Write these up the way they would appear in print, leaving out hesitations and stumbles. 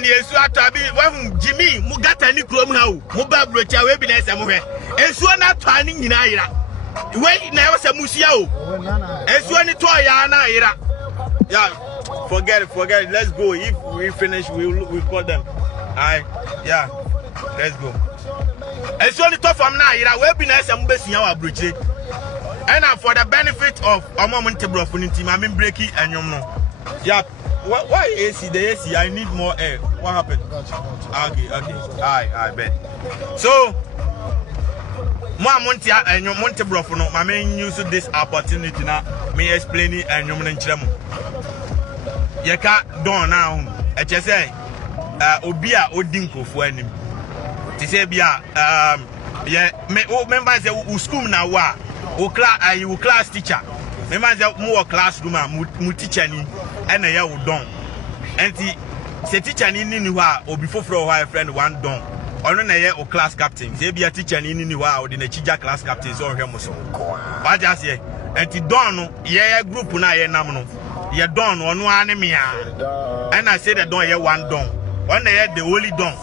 ni esu atabi wahu Jimmy mugata ni krom ha o mo ba brocha we bi na ese mo hwe esu na to ani nyina yira we na yo se musia o esu ni to ya na yira yeah forget it let's go if we finish we call them yeah let's go esu ni to fam na yira we bi na ese mo besia wa brochire and for the benefit of omomontebro funity ma me breaki anyom no yeah. Why AC? The AC, I need more air. What happened? Okay. I bet. So, Montebro, my main use this opportunity now. Me explaining and you mention you can't do now. I just say, Obia Odinko for him. To say, yeah, me members who school now, you class teacher. Members more classroom, mu teacher ni. And a year done. And the teacher in Niwa or before for a friend one done. Or no year or class captain. They be a teacher in Niwa or the Chija class captains or Hemoso. But just here. And the Don, yeah, group na ye namno. Ye Don or no enemy. And I said that don't hear one Don. One year the only Don.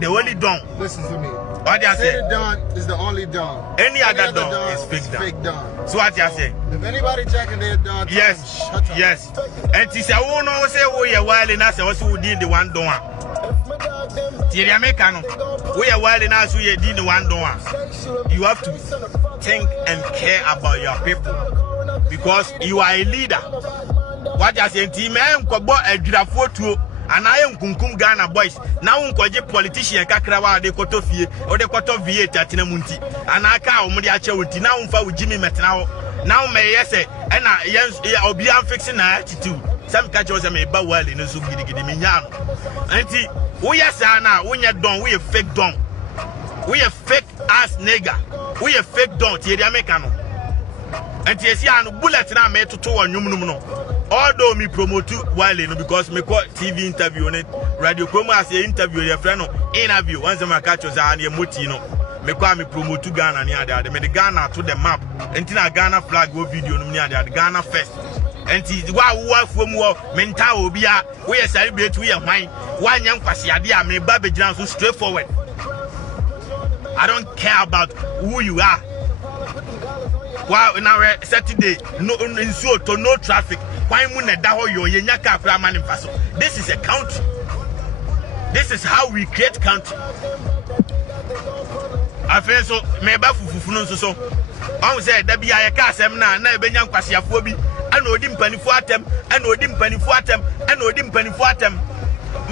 The only Don. Listen to me. What you say? The Don is the only Don. Any other Don is fake Don. So what you say? If anybody checking their Don, yes, yes. And she said, "Oh no, say oh yeah, while in us also did the one Don." Tiria Mekano, we are while in us we did the one Don. You have to think and care about your people because you are a leader. What you say? Team man ko bo adwirafo tuo. And I am Kunkum Ghana boys. Now unkoje politician kakrawa de kotofie or de kotovie tatina munti. And I can't umdiache uti now unfa Jimmy Metnao. Now may yes and I'll be fixing our attitude. Some catchers may bow well in a zugidi minyano. Auntie, we are sana, when you're done, we a fake don. We a fake ass nigger. We a fake don, Tiria Mekano. And Tiesian bullet now made to two on Yumuno. Although me promote while because me call TV interview on it, radio promo as a interview your friend interview once my catchers are near Mutino. Me call me promote to Ghana near there. They made the Ghana to the map. Until a Ghana flag go video near there, the Ghana first. And why from mental be we celebrate we are mine. One young Pasiadia me Baby John so straightforward. I don't care about who you are. Wow, now Saturday, no traffic. This is a country. This is how we create country. I feel so. Maybe so. I say that be a car seminar. Now be young Pasiafobi. I know him penny for them. I know him penny for them. I know him penny for them.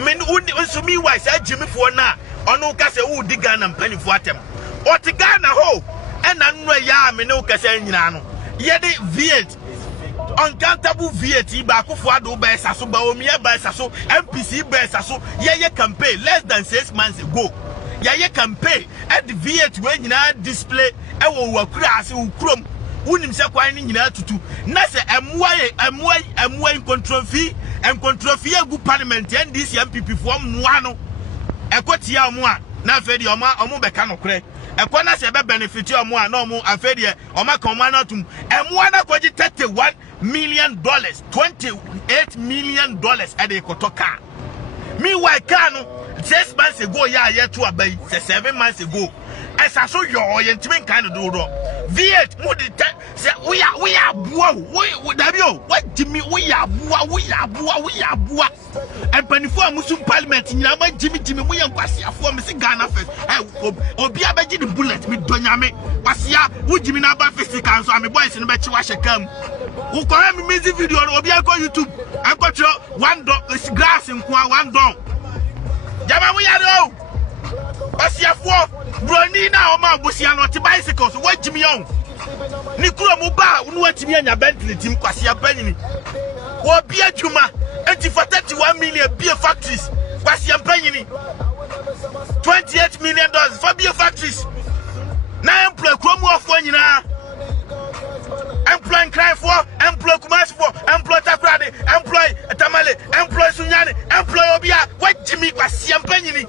Men who me why say Jimmy for now. Or no case who dig and penny for them. Or the Ghana ho. And I know ya me no case nyano. Ye de V8. Uncountable VAT back for Ado by Sasso, Baomia by Sasso, MPC by Sasso, ye campaign less than 6 months ago. Ye campaign at the VAT when you display, I will crash who chrome, wouldn't himself whining in to Nasa M1 control fee and control fee good parliament and this MPP from one. A quatia moi, now fed your ma or Mobecano cray. A corner said benefit your more no more affair or my commander to M1 $31 million, $28 million at the Kotoka. Meanwhile, Kano 6 months ago, yeah, to obey 7 months ago. As I saw your orientation kind of do V8 Moody say we are what Jimmy we are and Penifua Muslim Parliament in Yama Jimmy we are Pasia for Missing Ghana first. Obia Beji the bullet with Donyame Pasia, who Jimmy Naba Festi Council, I'm a boys in the Bechiwasha come. Who call me music video on Obia YouTube. I got your one dog, this grass in one dog. Jama we are Pasia for Bronina or my Busiano bicycles, what Jimmy Young Nicola Muba, who watch me and your Bentley team Quasia Penny. Or Beer Juma, and for 31 million beer factories, Quasia Penny. $28 million for beer factories. Now employ Chromo of one, employ Cry for, employ Kumas for, employ Takrade, employ Tamale, employ Sunyani, employ Obia, what Jimmy Quasia Penny.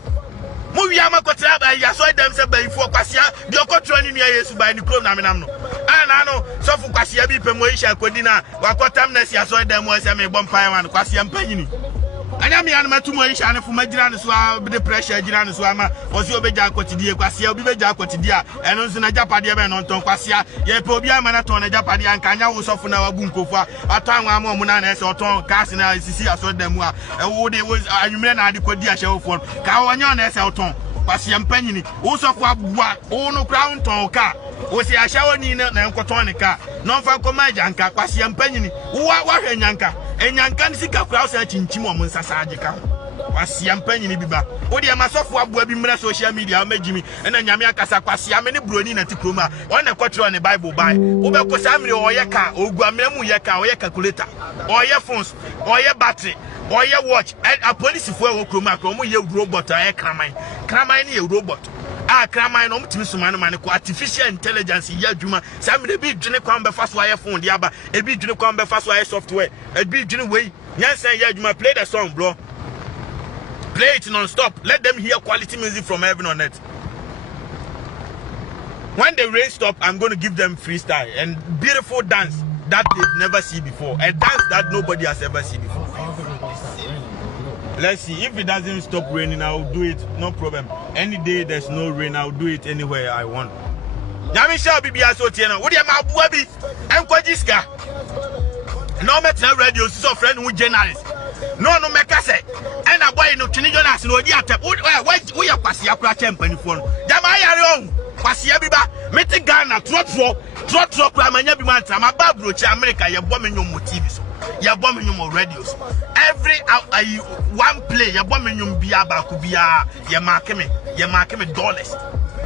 Movie ama kotra ba ya so dem se ban fu kwasia bi okotra ni nua Yesu ba ni krom na menam no ana no so fu kwasia bi pemo isha kodina wakotam na sia so dem wo se me bom pan wan kwasia mpanyini anya me an matu mo isha ne fuma gira ne so a be pressure gira ne so ama o se obeja akwatidie kwasia obi beja akwatidie a eno nso na japade be no nton kwasia ye pe obi ama na ton na japade anka anya wo sofo na wabu nkofu a ato anwa mo na na ese oton cars na sisi aso demu a wo de anwumre na ade kodi ahye wo fo ka wo anya na ese oton kwasia mpanyini wo sofo abua wo no crown ton ka wo se ahye woni na enkoton ne ka no fa koma janka kwasia mpanyini wo hwe nyanka enyanka ni sika kura so chinchim o nsasa ageka kwasia mpanyini biba wo de masofo abua bi mra social media o magimi na nyame akasa kwasia me ne broni na tikroma o na kwotro ne bible bai wo be ko samre o ye ka ogua mra mu ye ka o ye calculator o ye phones o ye battery o ye watch a police fo wo kroma ko mo ye robot a ye kraman ne ye robot kraman no mtimi suma no mane ko artificial intelligence ya adwuma samre bi dwene kwa mbe fa so aye phone dia ba e bi dwene kwa mbe fa so aye software e bi dwene wey nyansa ya adwuma. Play the song bro, play it non-stop, let them hear quality music from heaven on earth. When the rain stop, I'm going to give them freestyle and beautiful dance that they've never seen before, a dance that nobody has ever seen before. Let's see, if it doesn't stop raining, I'll do it, no problem. Any day there's no rain, I'll do it anywhere I want. Yami shall be so tiena. What am I buabi? I'm Kwajiska. No matter radio, so friend with journalists. No make us say. And a boy no Trinidad no dia tap. Why we are Pasia Champion phone. Jamaya young. Pasia biba. Meti Ghana, trot Ramanya Bimanta, my babroach America, your bombing your motives. Your bombing your radios. Every one play, your bombing your biaba kubia, your market dollars.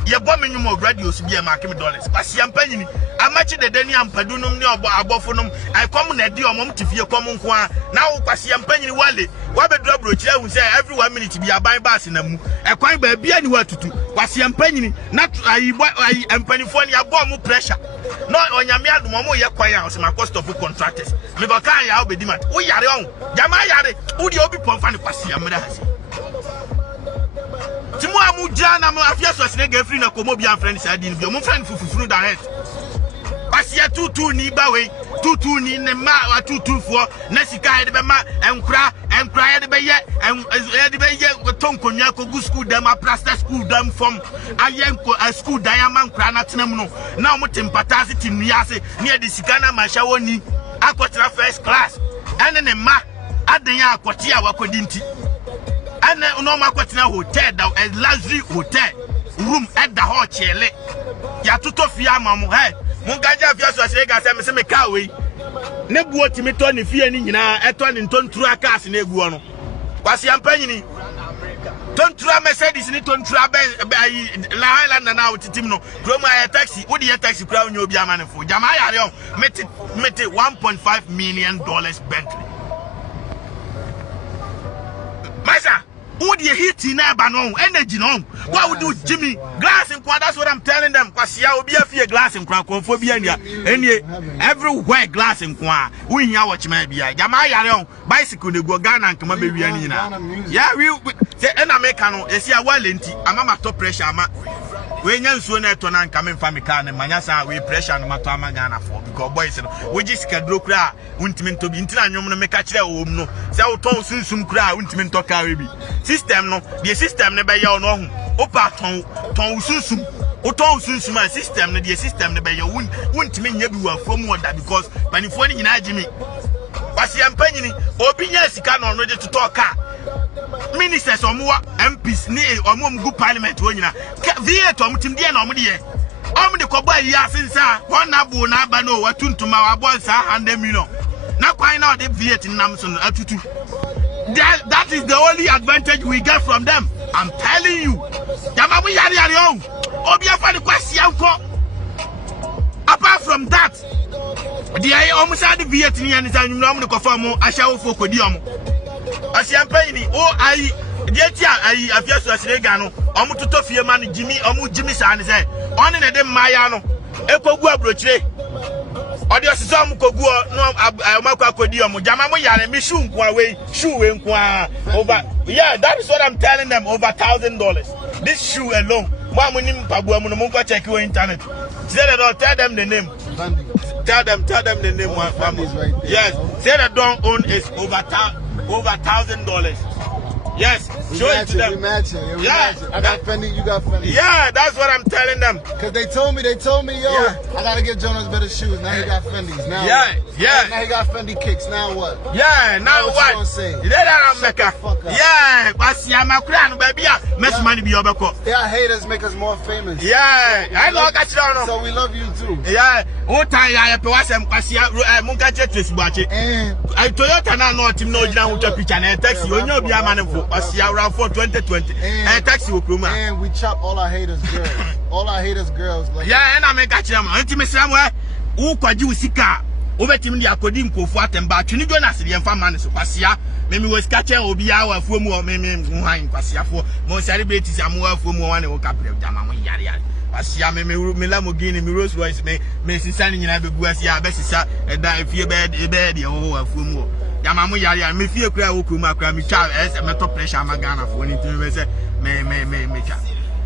Your bombing your radios be a market dollars. Pasia penny. I match the Denny and Padunum near Abofonum. I come in a deal mom to your common qua. Now Pasia penny wally. What a drop roach who say every 1 minute to be a buy bass in a move. A quite baby anywhere to do. Pasia penny, not I am penny for your bomb pressure. Not on your meal, Momo, your choir, my cost of contractors. Mivakaya, I'll be demand. Oh, you're young. Jamaya, would you be Pomfan Pasia Medasi? Timua Mujana, my affairs was nigger free na Comobian friends. I didn't be a friend for direct. Pasia 2-2 ni bawe, 2-2 ni nema, 2-2-4, Nessica de Bema, and cry the Baye, and the Baye, Tonko Nyako, good school, them, a plaster school, them from Ayanko, a school diamond, Cranatinamo. Now, Mutim Patazit in Niase, near the Sicana, Mashawoni, Aquatra first class, and then a ma, at the Yaquatia, Wakodinti. And no Maquatina hotel, a luxury hotel, room at the hot chele. Yatuto Fiamamo, hey. Mungaja fiaso asega se me ka we ne buo timi to ne fie ni nyina eto ne ntonturu aka ne egu ono kwase ampanyini tonturu Mercedes ni tonturu la Highland na otitim no kromo aye taxi wo de taxi kura onyo obi amanefo jama yare on meti $1.5 million Bentley Masa who the heat in no energy no? What would do Jimmy? Glass and quad, that's what I'm telling them. Because will be a fear glass and crack for behind everywhere glass and quad. We hear what you may be. Jamaya bicycle to go Ghana and come baby. Yeah, we say an American, you see a well lenti, a mama top pressure. When you soon at Tonan coming from me can and Manasa, we pressure no matter Ghana for because boys, we just can do cry, Wintimin to be internal make a chair or no. So, Tom soon some cry, Wintimin to carry me. System no, the system never yaw no. Opa Tom Susum, Oton Susuma system, the system never you won't mean you are from what that because when you find in Jimmy. But I'm penny, opinion is can ready to talk. Ministers or more MPs near or more good parliament when you are via Tom Timdian or Mudia. The Coba since one abu nabano, what to my boys are 100 million. Now, quite now the Vietnam son attitude. That is the only advantage we get from them. I'm telling you. Apart from that, the almost had the Vietnamese and you know the conform I shall for Codium. I see I'm paying I appears to a Segano, Omutofia man Jimmy, Jimmy San said, on in a dem Mayano, Epo Broche. Audio some Kogu, no, Amaka Codium, Jamamo Yan, Mishun, shoe over. Yeah, that is what I'm telling them, over $1,000. This shoe alone, one winning Pabuamuka check your internet. Tell them the name. Tell them the name. Yes, say that don't own is over over $1,000. Yes, show it to them. We matching. Yeah, matching. I got Fendi, you got Fendi. Yeah, that's what I'm telling them. Cause they told me, yo, I gotta get Jonas better shoes. Now he got Fendi's. Now now he got Fendi kicks. Now what? Yeah, now what? You gonna say? Yeah, what's your macran, baby? Miss money be over. Yeah, haters make us more famous. Yeah, I know that you know. So we love you too. Yeah, what time I have to watch them? Munga this watching. I Toyota now no team no down with a picture and taxi. You know, be a man for us around for 2020 and taxi will come. And we chop all our haters girls. All our haters girls. Like, yeah, and I make a chama. Intimate somewhere. Who could you see car? Over to me, the according to what and back. You don't ask the family so passia. Maybe was catching or be our for more, maybe wine passia for more celebrities and more for more one or couple of them. Passia, me Lamborghini, me Rolls Royce, me Sunny and Abuasia, Bessisa, and die if you bed, a bed, or for more. Yamamu Yaya, me fear cry, Okuma, Crammy Child, as a metal pressure, Magana for an interview, me.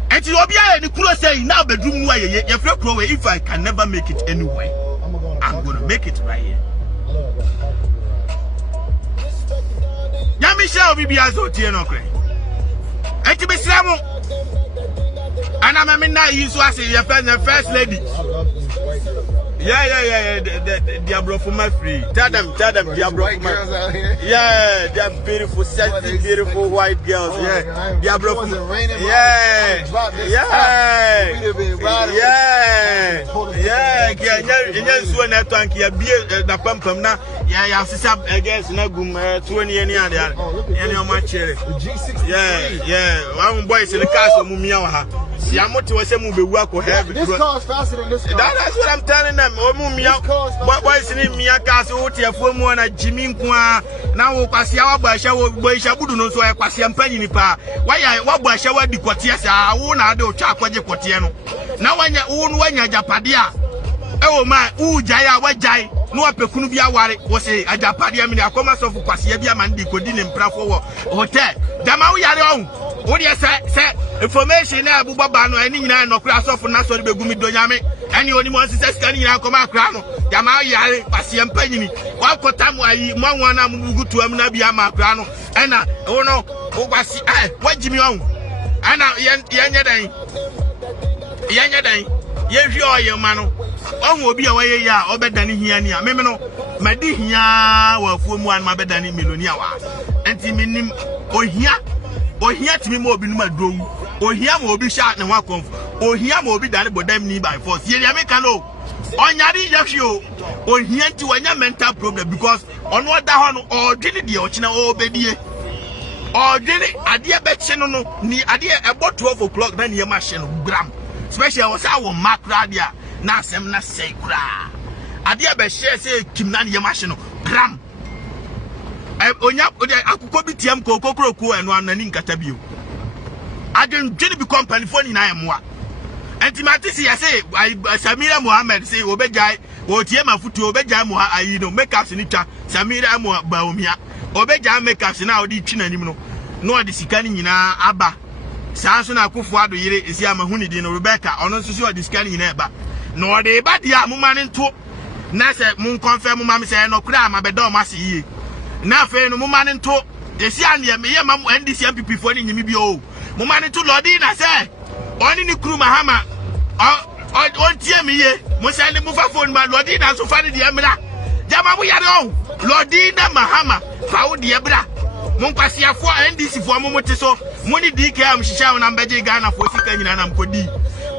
And you be the crew saying now bedroom way, your friend crow, if I can never make it anyway, I'm gonna make it right here. Yami shall be as Otiano Cray. And to be Samu, and I'm a now you so say your first lady. Yeah, Diablo for my free. Tell them, Diablo for my. Yeah, they're beautiful, sexy, beautiful white girls. Yeah, Diablo for my. Yeah. Yes, when I thank you, be the pump now. Yeah, sister, against Nagum 20 any other. Any of my cherry. Yeah. One boy in the castle, Mumia. Siamoto was a movie work or heavy. This car is faster than this car. That's what I'm telling them. What boys in Mia Castle, Tiafumo, and Jimmy Kwa. Now, Passia, Boy Shabudu, no so I pass him penny pa. Why, what boy shower the Quatias? I won't add a chakwa Quatiano. Now, when your own one, Japadia. Oh, my, Jaya, what Jai? No, Pecunubia Wari was a Japadia, I come myself for Passia, Mandi, Codin, and Prafo Hotel. Damau Yaron. What do you say? Information now, Bubano, and in no class of Nassau Begumi Doyame, and you only want to say, scanning out Commacrano, Yama Yari, Pasiam Penny. What for time why one Mugu to Amnabia Macrano, and oh no, what Jimmy on? And Yanya day, yes, you are your man. One will be away, ya, or better than here near Memino, Madia, or Fumu and my better than Milonia, and Timin or here. Or here to me more be my drum, or here will be shot and walk off, or here will be done but them by force. Here, Americano. On Yadi Yakio, or here to a mental problem because on what down or did it the original old baby or did it a dear bet channel near idea about 12 o'clock then your machine gram. Especially was our Mark Radia, Nasem Nase Kra. A dear bet share say Kimnan your machine gram. Onya akukobitiam kokokoko enu anani nkatabiu adwendwene bi company phone na emwa entimatisi ya say Samira Mohammed say obejai otie mafutu obejai mo ayi no makeups ni twa Samira mo baomia obejai makeups na odi twina nim no odi sika ni nyina aba saa so na akufo ado yire esi amahuni di no Rebecca ono nso so odi sika ni nyina eba no odi ba dia mo mane nto na se mun confirm mo mam say no kura amabedo masi yi na fe no mumane nto esi ane me yema NDC MPP fo ni nyimi bi o mumane nto lodi na se oni ni kru mahama on tie me ye mo se ne mufa phone ma lodi na so fa ni de emra jama mu yare o lodi na mahama fa wo de ebra mo nkwase afo NDC fo mo mote so mo ni DKM hihia na mbeje Ghana fo sika nyina na mkodi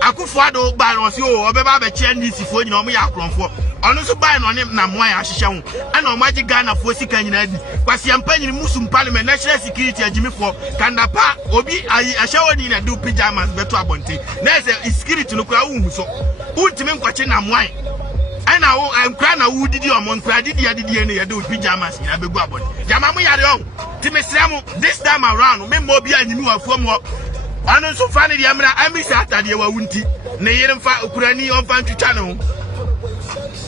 akufo ado ba no se o obeba be che NDC fo nyina o mo ya kronfo ono so buy no na moa ya hihia ho ana o maji Ghana fo sika nyina di kwase ampanyini musum parliament national security agimifo kandapa obi ayi ahawoni na do pajamas beto abonte na se security no kwa unhu so untime nkwache na moa ana wo ankra na wo didi o mo nkra didi ne ya do pajamas na begu abonte jama mo yare on timesramo this time around me mo bi anyimi wafuo mo ano so fa ne de amra amisa atade wa wunti ne yere mfa okurani onfa ntwitwa ne ho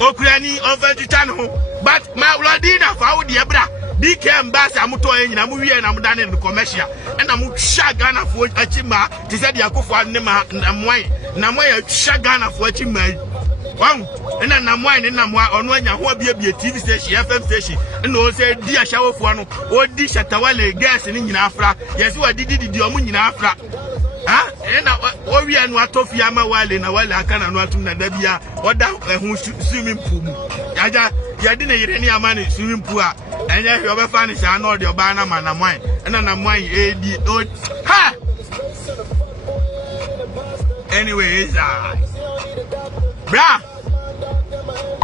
okurani onfa ntwitwa ne ho but ma Lodina fa wo de ebra DKM bass amuto enyina mu wie na mudane ne commercial na mu twa Ghana fo achima te se de akofo ne ma na moy na moy twa Ghana fo achima One, and then I'm wine and I'm on when you want to be a TV station, FM station, and also dear shower for one or dish at Tawale gas in Afra. Yes, what did the Omun in Afra? Ah, and we are not of Yama while in a while I can not to Nadabia or down a swimming pool. Yaja, you didn't eat any money swimming pool, and you have a funny son or your banner man and wine, and then I'm wine AD. Ha! Anyways, bra.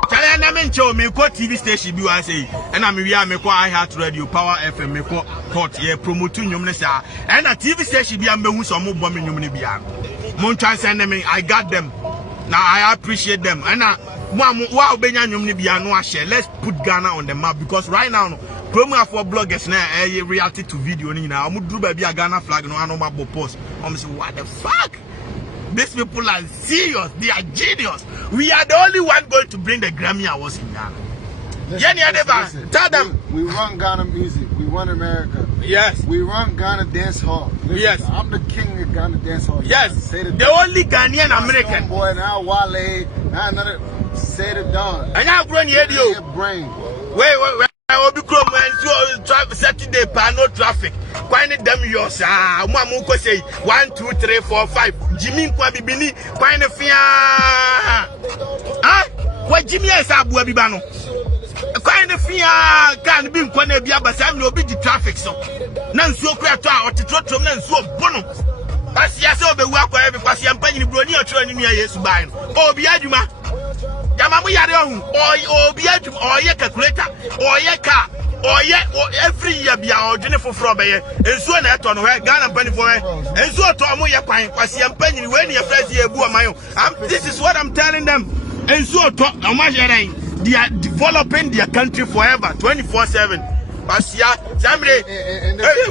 Tell them show me what TV station do I say, and I'm here. Me I Heart Radio Power FM. Me court here promoting you and a TV station be a me who some more bombing you be Montran send them. I got them. Now I appreciate them. And wow, Benyan you be no share. Let's put Ghana on the map because right now, promo for bloggers now reacted to video now. I'm do baby a Ghana flag no no post. I'm say what the fuck. These people are serious. They are genius. We are the only one going to bring the Grammy Awards in Ghana. Listen, tell them. We run Ghana music. We run America. Yes. We run Ghana dance hall. Listen, yes. I'm the king of Ghana dance hall. Yes. The only Ghanaian American. Boy, now Wale. Now another. Say the dawn. And now brain here, you. Brain. Wait. I will be close and so Saturday, no traffic. Quite them yours. Mamu ko say 1, 2, 3, 4, 5. Jimmy Kwabi Bini, quite a fear. Ah, what Jimmy is Abu Abibano? Quite a fear can be Quanabia, but I'm no big traffic so. None so crap or to trot none so bono. As yes, over work wherever I'm paying Brony or training me, yes, buying. Oh, Biaduma. Yamamu yadon or be or ye calculator or ye car or ye or every year be our jennifer from and so on that on where Ghana penny for and so to Amoya pine was your penny when your first year boo my own. This is what I'm telling them. And so to they are developing their country forever 24/7. Basia, somebody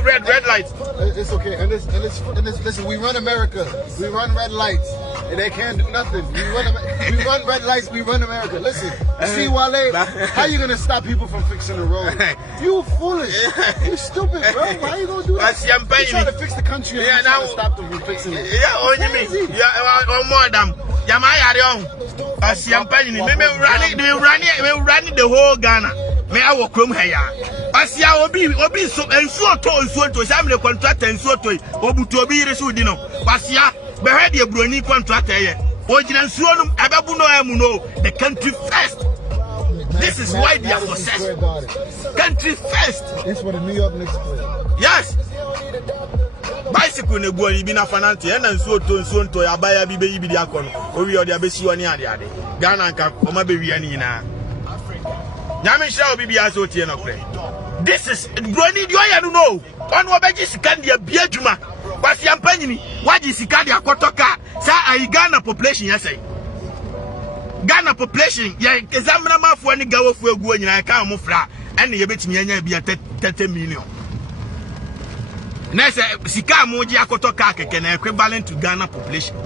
red lights. It's okay. And listen, we run America. We run red lights. And they can't do nothing. We run red lights, we run America. Listen, you see Wale, how you gonna stop people from fixing the road? You foolish. You stupid, bro. Why you gonna do that? You trying to fix the country and you trying to stop them from fixing it. Yeah, oh you mean? Yeah, more them. Yamaya we run the whole Ghana. Me I will come here. Basia obi so ensuo to sam le contract ensuo to obutu obi resu di no. Basia be head the broni contractor here. Ojina nsuo no ababu no emu no. The country first. This is why they are successful. Country first. This is what the New York Knicks play. Yes. Bicycle ne go ibi na fanante e na nsuo to abaya bi be di akono. Owi o de abesi oni ade. Ghana nka o ma be wi ani nyina. This is Brony. Do I know? One will be Sikandia Biajuma. But the Ampany, what is Sikandia Kotoka? Say, I Ghana population, yes, Ghana population, yeah, Zamrama for any go for going, I can't move flat, and you bet me be at 30 million. Next, Sikamoji Kotoka can equivalent to Ghana population.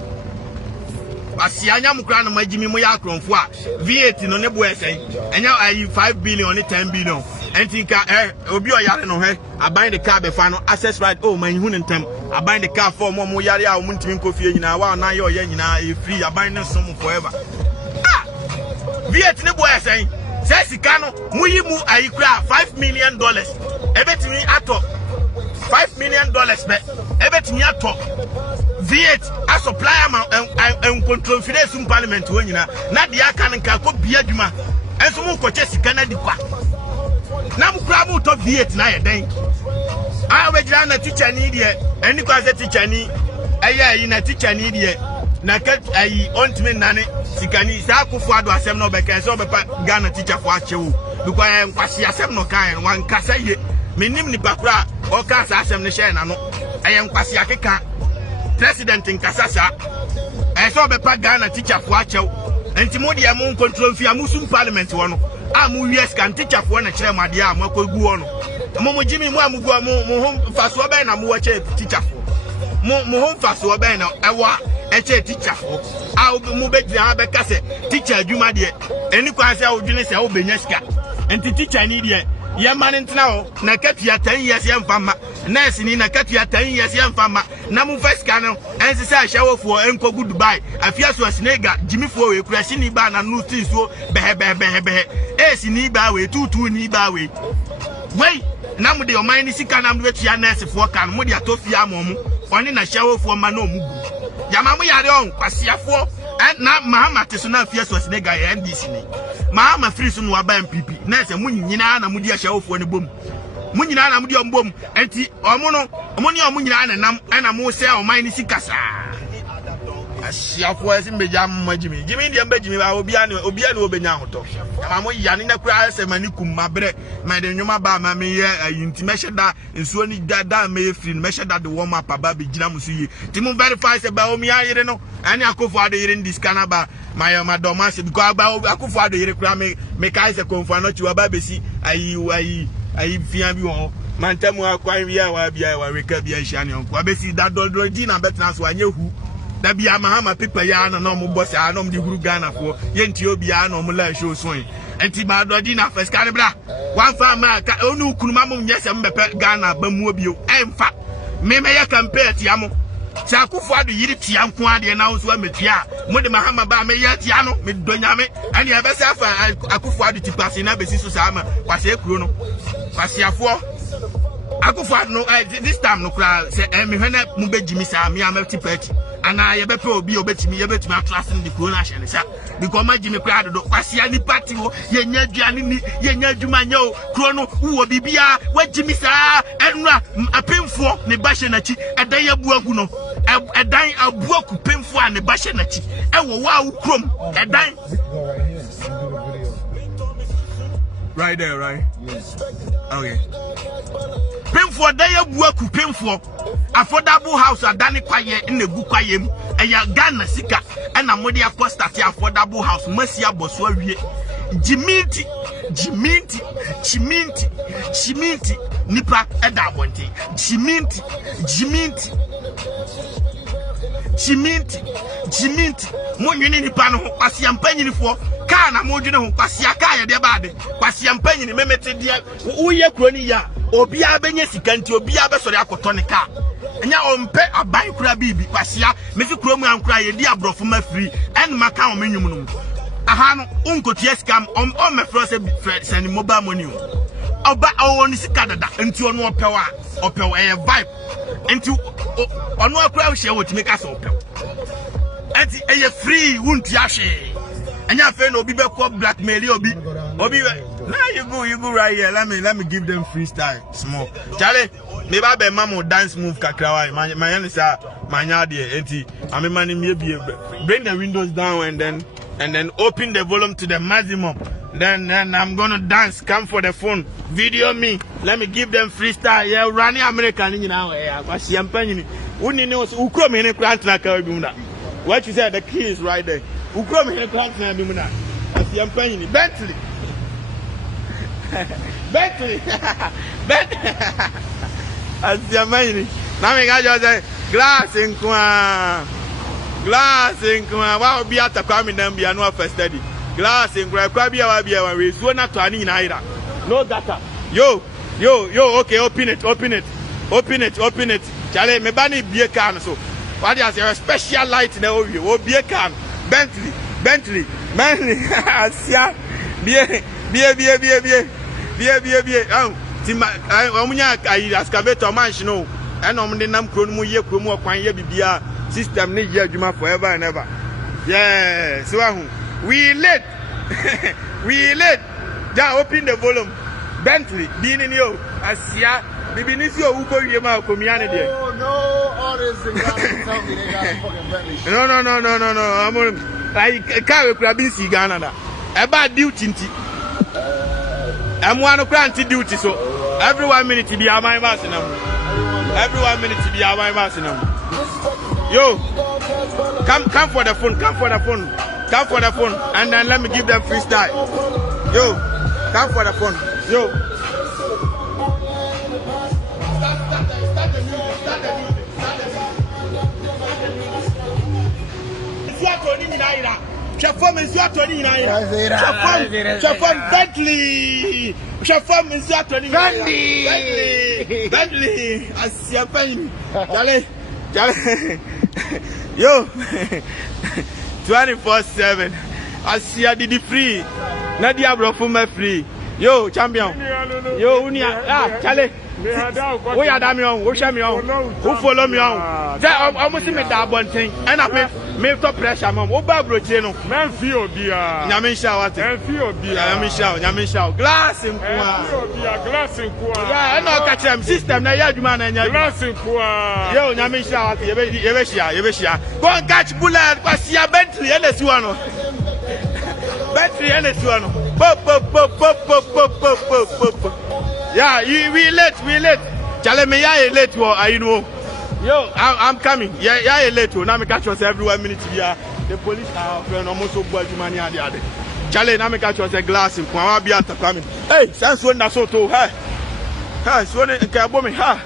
Asianya mukran ma jimi mo ya kronfo a VAT no ne bo esen enya ayi 5 billion ne 10 billion entinka obi o yare no he aban the car be fa no access right oh man hu ntem aban the car for mo yare a mo ntimi nkofie nyina wa na ye o ye nyina e free aban ne som forever VAT ne bo esen se sika no muyi mu ayi kura $5 million ebetimi ato $5 million be ebetimi ato VAT a supplier and control finance in parliament when you know not the can ko bia djuma enso mu ko chesi Canada kwa na mu kura mu to VAT na ye den a we gira na teacher ni de eni kwa se teacher ni ayi na teacher ni de na ka ayi ontime nane sikani sa akufo ado asem no be ka se obepa Ghana teacher for achewu because kwasi asem no kan wan kasa ye menim ni pakura o ka sa asem ne share na no ayen kwasi akeka President in Kasasa, I saw the Ghana teacher for Acho, and Timothy among control for Muslim Parliament one. Amu yes can teacher for one chairman, dear Mako Guono. Momo Jimmy Mamu Mohom Fasoben and Muache teacher for Mohom Fasoben, Awa, a teacher for. I'll move back the Abacase, teacher Juma dear, any class out Genesis Beneska, and the teacher need ye. Young man now, Nakatia 10 years young farmer, nurse ni na katua 10 years ya mfama na mu first can ense say shower for enko good Dubai afia so asinega Jimmy for we kura sini ba na no tin so behe sini ba we tutu ni ba we wei na mu de o man ni sika na mu wetua nurse for kan mu de atofia amomu oni na shower for ma na omugu yama mu yare on kwasiafo na Mahama teso na afia so asinega ya NDC ni Mahama free so no aba MPP nurse mu nyina na mu de shower for ne bom munyina na mudi ombom enti omuni omunyina na nam na mo se o man ni sikasa asiafo esi meja mmajimi jimi ndi mbajimi ba obia ne obenya hoto ama mo yane na kura se manikum mabre ma de nwuma ba ma me ye ayinti meheda nsuo ni da me free meheda de warm up aba be gina musu yi ti mo verify se ba omi ayire no ani akofo ade yire ndi scanner ba ma doma se because ba akofo ade yire kura me kai se konfo no chi wa ba besi ayi fian bi won mantamu akwan bia wa reka bia hia ne onko abesi da dodo di na betna so anye hu da bia Mahama pepa ya na mo boss ya na mo di huru Ghana fo ye nti obia na mo la show so enti ma do di na first kan bra wan fa ma ka onu kunuma mo nyese mbepe Ghana ba mu obio emfa me ya campaign ti amo Akufo Addo yiri tia nko ade na wo so ametia mo de Mahama ba me ya tia no me do nyame ane e be se afa Akufo Addo ti pass na besi so sama kwase ekuro no kwasiafo Akufo Addo no this time no kra se me hwena mu bejimi sa me amati party ana ye bepe obi obetimi atlasin di kuro na hye ne sa because majimi kra do kwasia ni party wo ye nya aduane ni ye nya adwuma nya o kuro no wo bibia wajimi sa enra apemfo ne ba hye na chi edan ya buagu no edan abuaku pemfo a ne ba hye na chi ewo wa wo krom edan right there, right? Yes. Okay. Pemfo da ya buaku pemfo affordable house adani kwaye negu kwaye mu eya Ghana sika na mode akostati affordable house masi aboso awie chiminti nipa eda abonte chiminti monwini nipa no kwasia mpanyinifo ka na modwene ho kwasia ka ye de baade kwasia mpanyini memete dia uye kroni ya obi abenye sika nti obi abesori akoto ne ka nya ompe aban kura bibi kwasia mefi kromu ankura ye di abrofo mafiri en maka o menwum no aha no unkotie scam o mefro se send mobile money oba o ni sika dada nti ono opewa e vibe nti ono akura hye wotimi ka so opewa enti eye free wunti ahwe anya fe no obi be ko blackmail obi now you go right here. Let me give them freestyle small. Charlie, me ba be mamo dance move kakra wa. My hand is my yard here. Enti, I'm money maybe bring the windows down and then open the volume to the maximum. Then I'm gonna dance. Come for the phone. Video me. Let me give them freestyle. Yeah, running American in now. Yeah, but she am paying. Uni knows who come in a plant like a bimuna. What you said, the key is right there. Who come in a plant like a bimuna? She am paying. Bentley. Bentley. As the money. Now we got just glass in Kwa. Wow, be at the coming them be no first study. Glass in Crabia we so not to any either. No data. Yo, okay, open it. Charlie, me bani be a can so. What is your special light in the OV? Oh, be a can. Bentley. Asia. Be. Omunya ai excavator mansion no. And on the nam kromu ye kromu kwan ye bibia system ni ye adwuma forever and ever. Yeah, so we late. Ja open the volume. Bentley being in you. Asia bibi ni si owu ko wie ma komia ne de. No artists in Ghana tell me they got a fucking Bentley. No. I car we kura bin si Ghana da. E ba duty nti. One grant duty so every 1 minute to be our mind vacinum. Every 1 minute to be our mind vacinum. Yo, come for the phone, and then let me give them freestyle. Yo, come for the phone. Yo. Start the music. Shafam is your Tony. Shafam Bentley. Shafam is your Tony. Bentley. I see a penny. Jale. Yo. 24/7. I see a did free. Nadia Brofuma free. Yo, champion. Yo, Unia. Chale. Who are Damian? Who shall me on? Who follow me on? Almost me that one thing. And I made top pressure, mom. What about Brotino? Man, feel beer. Yamisha, what? And feel beer. Yamisha. Glass in glass in yeah, I know catch them system. Now, yeah, you man and your glass in yo, Yamisha, Yevesha. Go and catch bullet. What's your Bentley and the Suano? Bentley and the Suano. Yeah, we late. Chale me ya late you know. Yo, I'm coming. Yeah, late. Now me catch us every 1 minute here. The police are almost so boy money and the other. Chale, now me catch us a glass in Kwa be coming. Hey, sense when that's so to hey. Ha, so ne ka me ha.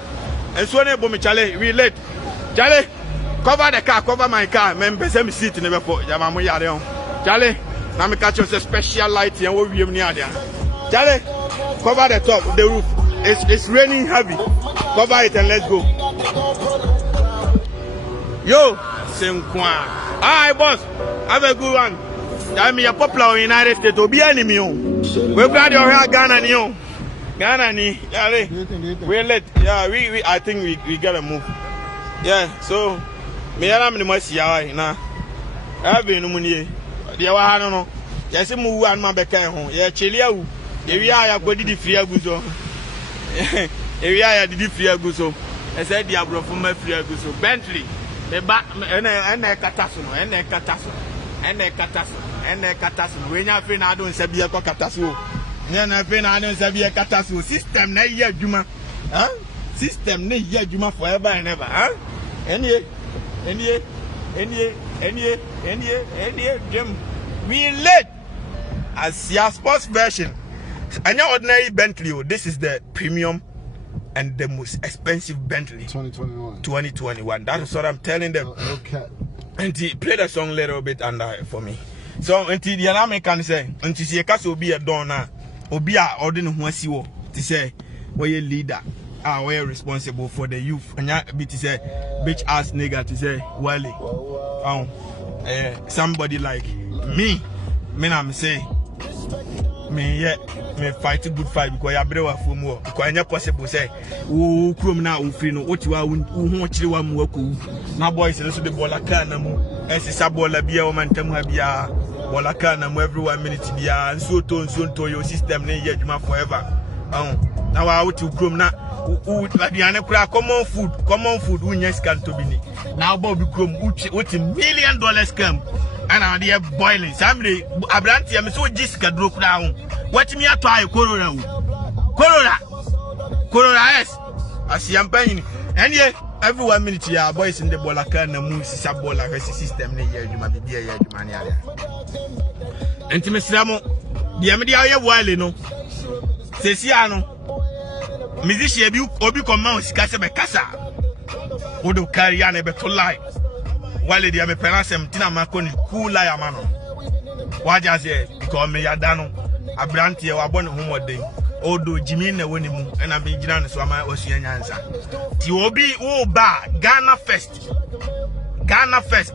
And so ne me chale, we late. Chale, cover the car, cover my car. Me pese me seat never for. Jama mo ya there. Chale, now me catch us a special light here we be near there. Chale, cover the top, the roof. It's raining heavy. Cover it and let's go. Yo, Senkwa. Alright, boss. Have a good one. I'm a popular in United States. Obi enemy. We're glad you're here, Ghana. Ghana, we're late. Yeah, I think we gotta move. Yeah, so me and I'm the now. I've been money. The I don't know. Yes, move and my back home. Yeah, Chilia. If you are going to free guzo, if you are the free guzo, I said the abro from my free guzo. Bentley, the back and a catastrophe, and a catastrophe. When you feel I don't say be a catastrophe, then I feel I don't say be a catastrophe. System, nay, yeah, Juma, huh? System, nay, yeah, Juma forever and ever, huh? Any, Jim, we late as your sports version. And your ordinary Bentley, this is the premium and the most expensive Bentley. 2021. That is what I'm telling them. Okay. And he played the song a little bit under for me. So until the American can say, until she can be a donor, or be a ordinary one to say, where you leader, are responsible for the youth. And ya be to say, bitch ass nigga to say, Wally. Somebody like me, I'm saying. Me fight a good fight because I brew for more. Because I never possible say, oh, chrome now, free no, what you are, who want you one more cool. Now, boys, and also the Bolacana, as is a bola beer, man, Tamabia, Bolacana, every 1 minute beer, and so to your system, near Juma forever. Now I want to chrome now. Common food, who yes can to be. Now, Bobby Chrome, what $1 million come. And I'm there boiling. Somebody, Abranti, I'm so Jessica broke down. What me at try Corona, yes. I see I'm paying. And yet, every 1 minute, yeah, boys in the Bolaka and the moose is a bola system. You might be here, you man. And Timothy Ramo, the Amedia, while you know, Cesiano, musician, you obi come out, Casa, Odo carry on a better life. While the other parents and Tina Maconi cool like a man. What just say? Because me Yadano, a brandy or a bon homo day. Odo Jimmy and winning, and I'm being done so my ocean answer. Tiobi, oh, ba, Ghana first,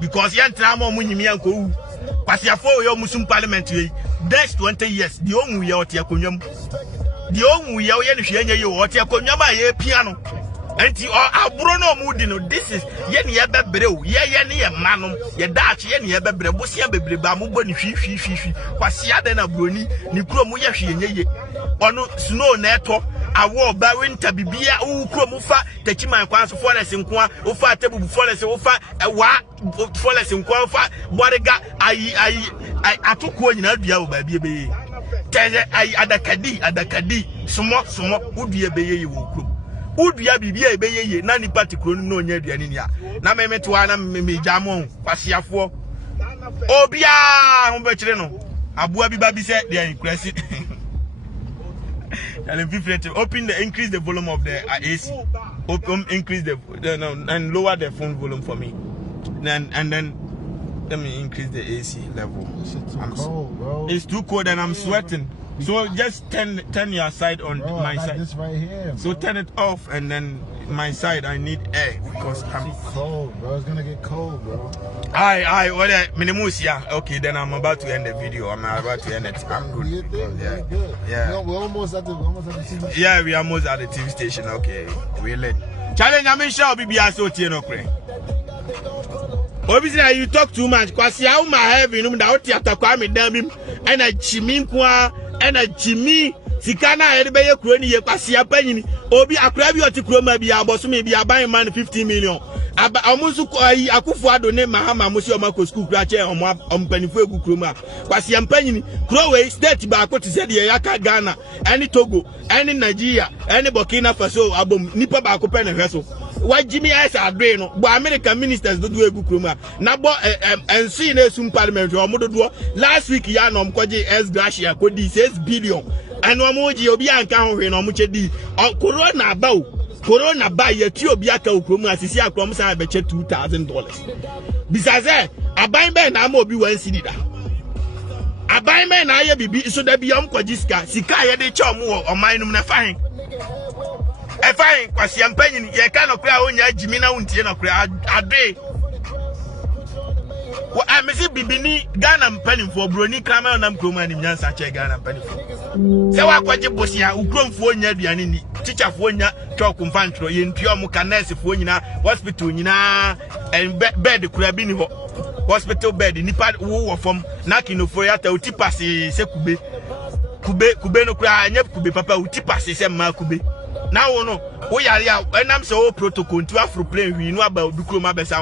because Yantramo Munimianko, Passia for your Muslim parliamentary, that's 20 years, the only way out here, the only way out here, you what your piano. And you are Bruno Mudino. This is Yen Yabba Brew, Yen Manum, Yadach, Yen Yabba Brebusia Bebamu Boni Fifi, Quasiadana Bruni, Nicro Muyashi, Ono Snow Neto, a war by winter Bibia, Ukromufa, the Chima Quans of Forest in Qua, Ufa Table Forest, Ufa, a what Forest in Quafa, Bodiga, I took one in Albia by BB. Tell I Adakadi, Sumo, would be a bay you. Would you be a bay, none particular no near the Ania? Na me to Anna me jamon, Passia for Obia, Humbertreno. Abu Baby said they are increasing. And increase the volume of the AC. Increase the and lower the phone volume for me. And then Let me increase the AC level. This shit too cold, bro. It's too cold and I'm sweating. So just turn your side on my like side. This right here. So turn it off and then my side I need air because I'm cold, bro. It's gonna get cold, bro. Aye, what minimus, yeah. Okay, then I'm about to end the video. I'm about to end it. I'm good. Yeah. Yeah. We're almost at the TV station. Yeah, we're almost at the TV station. Okay, we're late. Challenge, I'm sure BBS so no crane. Obviously, you talk too much. Cause how my heavy no that theater kwame damn him and a Jimmy kwa and a Jimmy Sikana everybody crony ye kwasi apanyin obi akra bi oti kroma bi aboso me bi aban man 15 million amusu akufo adone mahama musi o mako school kra che ompanifo egu kroma kwasi apanyin krowe state ba akoti se de yaka Ghana any Togo any Nigeria any Burkina Faso abom nipa ba akopɛ ne hweso wa Jimmy Ice adwe no bo American ministers do egu kroma na bo ensi na esum parliament o mododo last week ya no mkoje S Gracia kodi 6 billion and omoji obi anka ho hwe no mochedi corona ba o corona ba ye ti obi aka okromu asisi akrom sa be che $2,000 bisaze aban be na ma obi wan sidi da aban be na ye bibi so da bi am kwaji sika ye de che omo wo oman num na fahin e fahin kwasi ampanyin ye ka no kra onya Jimmy na wuntie no kra ade I miss Bibini Ghana penny for Brony Kama and Amkroma and Yansa check Ghana penny for. So I quite Bosia, who grown for Yadiani, teacher for ya, talk on Fantro, in pure Mucanes, for Yina, hospital, Yina, and bed the Crabini hospital bed in Nipat who from Nakino for Yata, Utipasi, Sekube, Kubeno cry, and Yep Kube Papa, Utipasi, Makube. Now, no, we are here, and I'm so protocol to Afro plane. We know about Dukroma Bessa.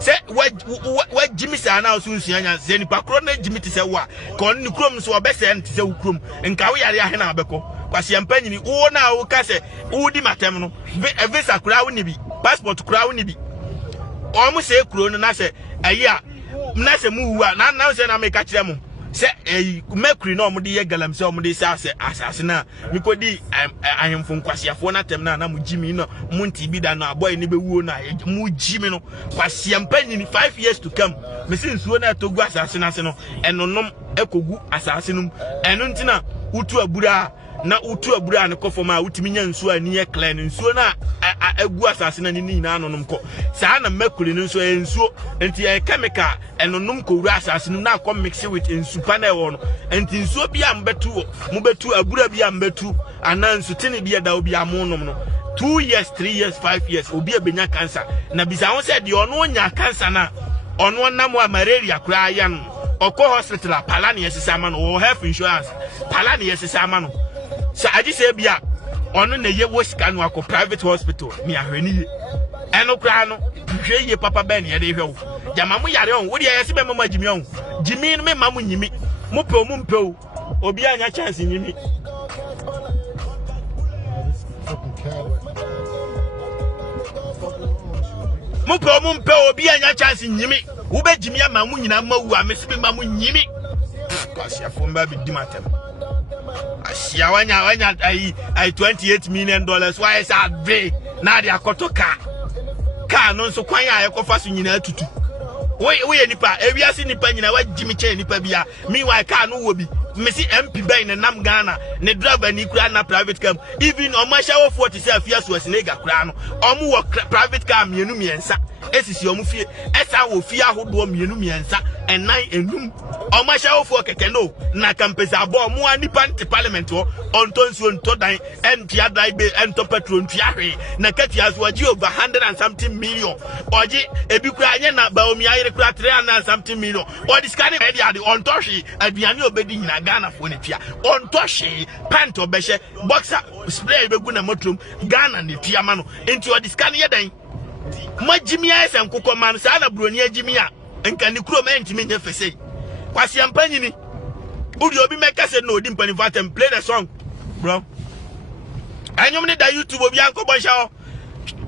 Say, what Jimmy Sana soon see, and Zeni Pacrone Jimmy to say what, calling the crumbs or best and to say Ukrum, and Kawia Hanabeko, was Yampany, oh, now, Casse, Udi Matemno, a visa crown nibi, passport crown nibi. Almost say Crone, and I say, a year, Nasa move, now say I make catch them. Say a mercury no mudi ye galam so mudi sa se asasina mikodi I am from kwasiafo na tem na mu Jimmy no munti bi da no boy ni be wuo na mu Jimmy no kwasiampanyi ni 5 years to come mesin suo na togu asasina se no enonom ekogu asasinum eno ntina utu abura na utu abura ne kofoma utimi nya nsuo ani ye clean nsuo na egu asasina ni na anonom ko saa na mercury no nsuo ensuo enti e chemical enonom ko wura asasinum na ko mix with ensupa na e wo no enti nsuo bi ambetu mubetu abura bi ambetu anansu tini bi da obi amonom no 2 years 3 years 5 years obi abenya cancer na bisa won said ono nya cancer na ono nam wa malaria kura yan oko hospital pala ne yesisa ma no health insurance pala ne yesisa ma no so aji say bia ono na ye wo sika no akọ private hospital mi ahwani ye eno kura no hwe ye papa ben ye de hwe wo jama mu yare on wo de yesi be mama Jimmy on Jimmy no me mamu nyimi mu pe o mu mpe o obi anya chance nyimi mu pe o mu mpe obi anya chance nyimi wo be Jimmy ama mu nyina mawu a mesi be mamu nyimi kwasi afo mba bi dimatem asia wanya ai $28 million why is that day na dia koto ka no so kwan ya ekofa so nyina tutu we nipa ewiase nipa nyina wa Jimmy che nipa bia me why ka no wo bi mesi MP ben ne nam Ghana ne driver ni kura na private car even o ma shawo 40 se afia so asinega kura no omu wo private car mienu miensa esisi omu fie esa wo fie ahodo mienu miensa enan enum o ma shawo fo keke no na campus abo mu anipa nti parliament wo ontonsuo ntodan entia drive ento petrol ntia hwe na katia so agi over 100 and something million oji ebi kura anye na ba omi ayire kura 300 and something million o discard e dia de ontohwe aduane obedi nyina Ghana for ne tia ontohwe pant obehye boxer spray begu na motrom Ghana ne tia ma no enti o discard ye dan ma Jimmy Ice nkokọ man sa na broni Jimmy a nka ni kuro ma ntimi nye fese kwasi ampanyi ni udi obi meka se no odi mpani vatem play the song bro anyom ni da YouTube obi anko bonsha o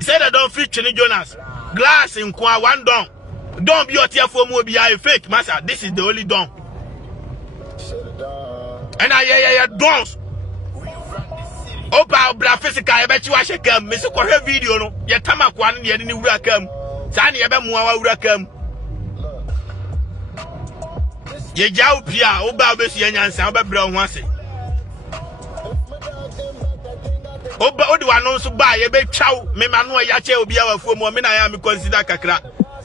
say that don't fit Chini Jonas glass in kwa one don be otiafo mu obi a fake master this is the only don and I dons opa bra physical e be chi wa shekam me se ko hwe video no ye tamakwa no ye ni wura kam sa na ye be muwa wa wura kam ye jaw pia oba obesu yanyansa obebra ho ase oba odi wano so ba ye be twaw me ma no ya che obi awafuo mu me na ya me consider kakra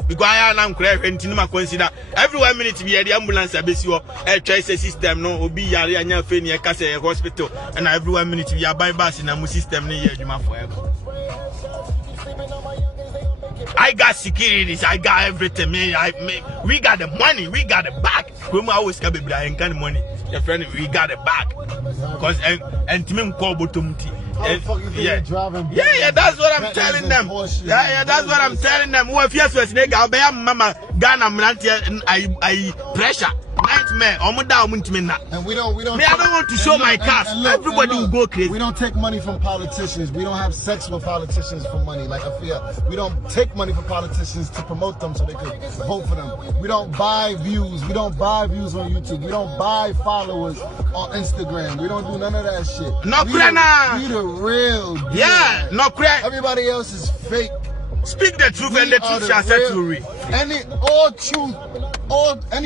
because I am cry renting ma consider every 1 minute be the ambulance abesi ho try say system no obi yare anya fe ni e ka say hospital and every 1 minute be buy bus na mu system ni ye adwuma forever. I got securities, I got everything, man. We got the money, we got it back. Come always can be blind kind of money. Your friend, we got it back. Because and to me call botumti. Yeah, that's what I'm telling them. Yeah, that's what I'm telling them. Who if yes was nigga, I'll be mama Ghana and I pressure. Nightmare, and we don't. I don't want to show my cast. Everybody will go crazy. We don't take money from politicians. We don't have sex with politicians for money. Like I feel, we don't take money from politicians to promote them so they could vote for them. We don't buy views. We don't buy views on YouTube. We don't buy followers on Instagram. We don't do none of that shit. No, we the real deal. Yeah, no crap. Everybody else is fake. Speak the truth and the truth shall set you free. Any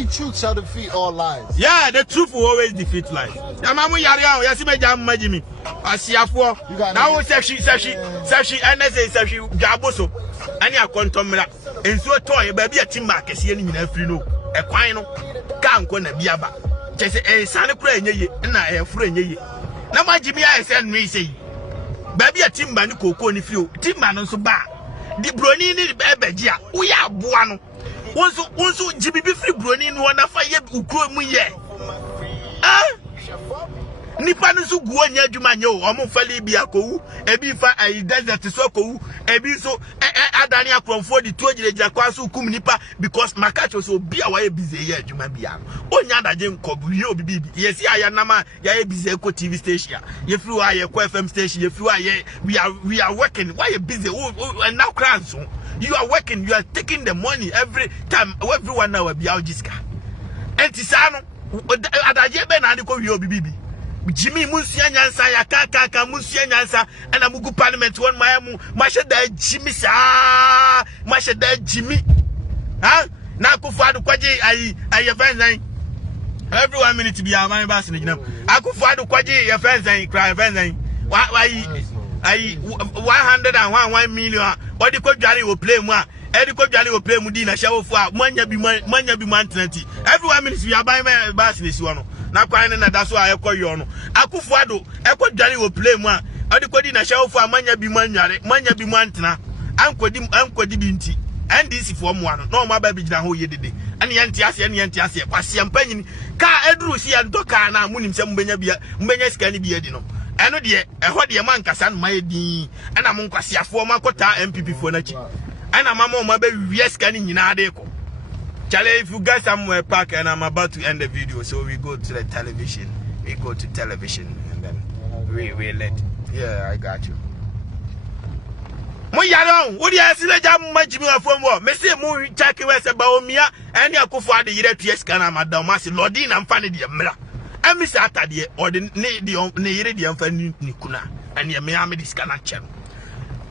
truth shall defeat all lies. Yeah, the truth will always defeat lies. Yamamu yari o yasi me jam majimi. Asiafo. Now section NSA section jaboso. Ani akontomra. Enso to e ba bia timba kese ni nyina free no. E kwan no ka nko na bia ba. Chese e sane kura enyeye na e furu enyeye. Na majimi a ese nwi sei. Ba bia timba ni koko ni free o. Timba no so ba. Di broni ni bebeji a wo ya aboa no wonso jibibi free broni no na fa ye ukro mu ye nipa no so guo nya adwuma nye o mo fa libi akowu ebi fa ai desert so kowu ebi so adani akromfo di to giregira kwa so kum nipa because makacho so bia wa ye busy ye adwuma bia onya adaje nkobu ye obi bibi yesi aya nama ya ye busy ko TV station ye free wa ye ko FM station ye free wa ye we are working why you busy and now crowds you are working you are taking the money every time every 1 hour bia ojiska entisano adaje be na ko wi obi bibi Jimmy Musia Nyansa ya kaka Musia Nyansa and Amugu Parliament one Mashada Jimmy sa Mashada Jimmy na kufadu kwaje I friends every 1 minute to be our man bass in akufadu kwaje your friends cry friends why 101 million or the Kojali will play more Ediko Jali will play Mudina show for manya be mantenanti every 1 minute we are buying my bass in this one. Na kwa na that's why I call you no akufuado eko dware wo play mu a odi kodi na show for manya bi mantena ankodi bi nti ndc for mu ano no ma ba bi gina ho ye dede ane yanti ase kwase ampanyin ka eduru si ya ndoka na munim se mbenya sika ni bi edi no eno de eho de man kasa no ma edin ana mo nkwase afo makota MPP fo na chi ana mama ma ba wi sika ni nyina de ko. Charlie, if you guys somewhere park and I'm about to end the video, so we go to the television. We go to television and then we let. Yeah, I got you. Mo yaro, wo dia sile jam majimi afom wo. Me say mo chake we se ba omia ene akofo ade yire tues kana madam ma se lodi na mfa ne de mra. Emi se atade or the ne yire de mfa ni kuna. Ene me am de scan achen.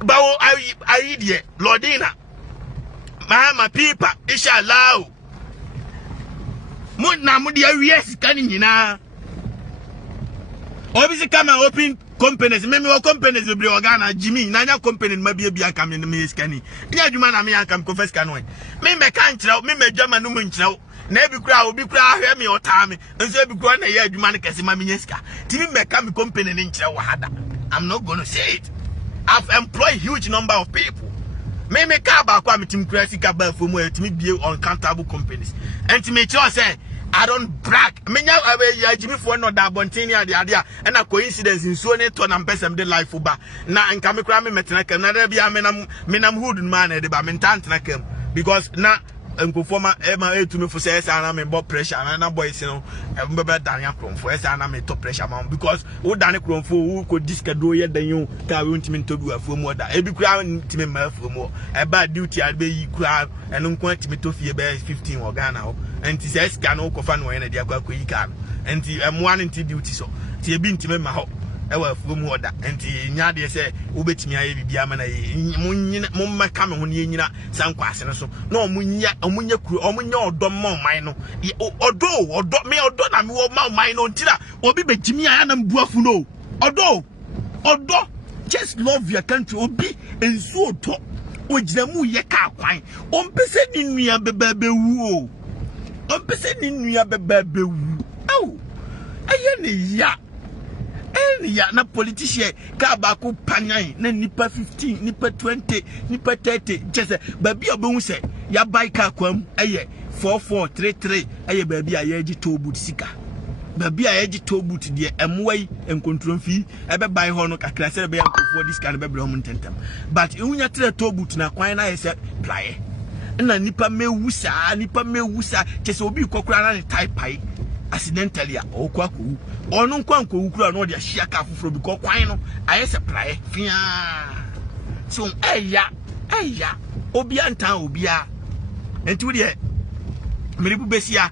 Ba wo ayi de lodi na Mama people, inshallah. Muna mudia yes can nyina. Obviously come and open companies. Maybe our companies will be organa Jimmy. Nanya company maybe be a come in the maze canny. Nya juma na me can confess canoi. Me can't tell me German woman tell. Never crowd be crowd hear me or time. And so be grown a year Jumana Casimamineska. Timmy me come company in Chawahada. I'm not gonna say it. I've employed huge number of people. Me car back kwa team crazy car for me to me be uncountable companies. And to make sure say I don't brag. Me nya Jimmy for no da bontini the idea and a coincidence in so ne to na person de life ba. Na nka me kra me metena kam na da bia menam hood man de ba me ntantena kam because na nkofoma e ma etu me for say na me bo pressure na boys no e be dan ya kronfo e say na me to pressure man because wo dan kronfo wo ko diska do ye dan you ka we ntimi to bi afu mu da e bi kura ntimi ma afu mu e ba duty a be yi kura eno nko ntimi to fie be 15 o Ghana ho enti say sika no ko fa no ye na dia kwa ko yi ka no enti mo an enti duty so ti e bi ntimi ma ho ewa from order enti nya de say obetimi aye bibia ma na munyina mummeka me ho ne nyina sankwase no so na omunya kuru omunya odom ma oman no odo me odo na me wo ma oman no ntira obi begimi aya na mbuafu no odo just love your country obi ensu oto ogiramu ye ka kwan ompese ni nua bebabewu o ompese ni nua bebabewu aw aye ne ya na politician ka ba ko panyan na nipa 15 nipa 20 nipa 30 just baby obehu se ya buy car kwam aye 4433 aye baby aye ji tobut sika baby aye ji tobut de emwai enkontrom fi ebe buy ho no kakra se be yankofo this kind be bre hom tentem but ehunya tre tobut na kwan na yese playe na nipa mewusa chese obi kokura na ne type pai accidentally okwaku onu nkwanko wukura no de ahia ka afoforo bi ko kwan no ayese playe fia so eya obi antan obia enti wo de meribu besia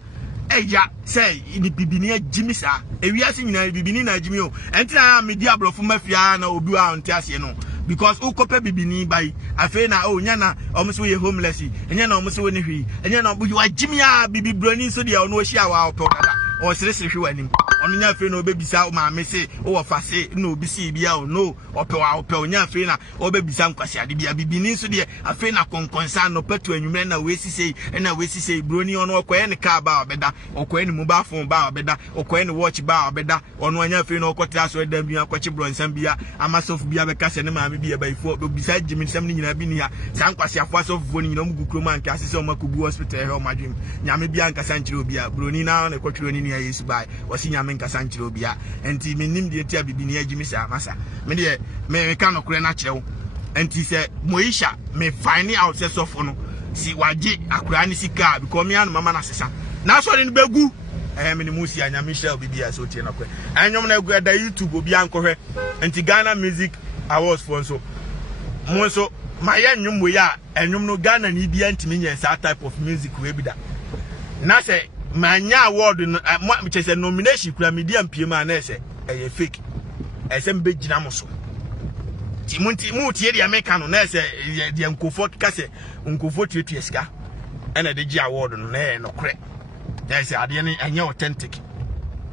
eya say ni bibini agimi sa ewiase nyina bibini na agimi o enti na media blofo mafia na obi a onte ase no because ukope bibini bai afi na nya na omso ye homeless nya na omso woni hwi nya na obu agimi a bibi broni so de ono ohia wa opodada o sere hwi wanim ono nya afi na obebisa o ma me se o wo fase na obi si bia o no ope nya afi na obebisa nkwase ade bia bibini so de afi na konkonsa no petu anwumre na wesisi broni ono okoye ne ka ba obeda okoye ne mobile phone ba obeda okoye ne watch ba obeda ono nya afi na okotira so dan bia kwachi bronsan bia amasof bia be kase ne ma bia baifo obisa jimi nsam ni nyina bi ni ha sankwase afo asofo ni nyina mugukro man ka asese o makubu hospital he o madwim nyame bia nkasa nchire obia broni na na kwatwiro ni ya Yesu bai wasi nyame nkasa nchire obia enti menim de tia bibini agimi sa masa me de me ka no kure na kirewo enti se Moisha me find out se sofo no si waje akura ni sika because me anu mama na sesa na so ni begu me ni musi anyame hia obibia so tie na kwe anyom na egu da YouTube obi ankohwe enti Ghana Music Awards for so monso maye nwum we ya enwum no Ghana ni bia ntimi nya sa type of music we bi da na se manya award no chese nomination kura media mpiem a na se fake ese mbe gina mo so ti mu tie dia meka no na se de nkofo kase nkofo tietue sika ena de gi award no na no kre na se ade ne anya authentic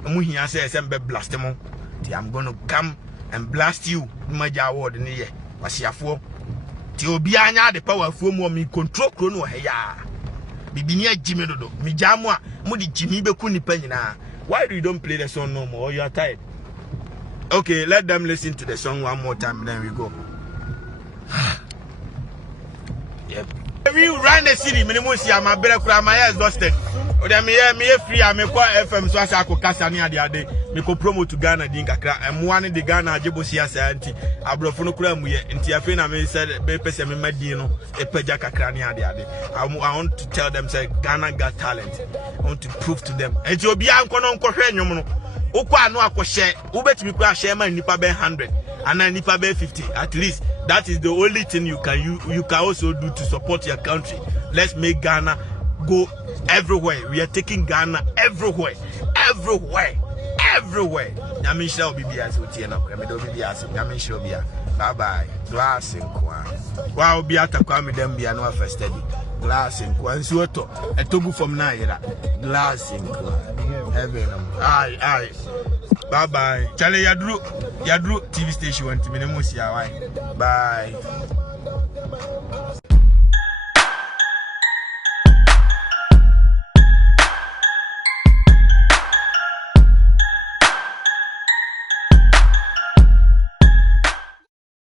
mu hia se mbe blast mo ti I'm going to come and blast you maja award ni ye wasiafo ti obi anya de power afuo mu mi control kro no he ya bibini agimi dodo mi jamu a mu di jimi beku nipa nyina. Why do you don't play the song no more or you are tired? Okay, let them listen to the song one more time then we go. Yep. We run the city minimum see my brother kura my exhausted. O dem me free am ko FM so asa akokasa ni ade me ko promote to Ghana din kakra emwa ne de Ghana agebosi asa anti abrofo no kura mu ye nti afi na me said be pese me madin no epaja kakra ni ade I want to tell them say Ghana got talent. I want to prove to them enti obi anko no nkwohwe nwom no ukwa anu akohye ubetimi kwa share man nipa be 100 and then nipa be 50 at least. That is the only thing you can also do to support your country. Let's make Ghana go everywhere. We are taking Ghana everywhere. Nyamisha obibias utiena kwa medo obibias nyamisha obia. Bye bye. Glass in kwa. Wa obiata kwa medembia no first study. Glass in kwa nsuoto etogu from na yera. Glass in kwa. Heaven. Aye. Bye bye. Chale yadru TV station wanti mene musi ya wai. Bye.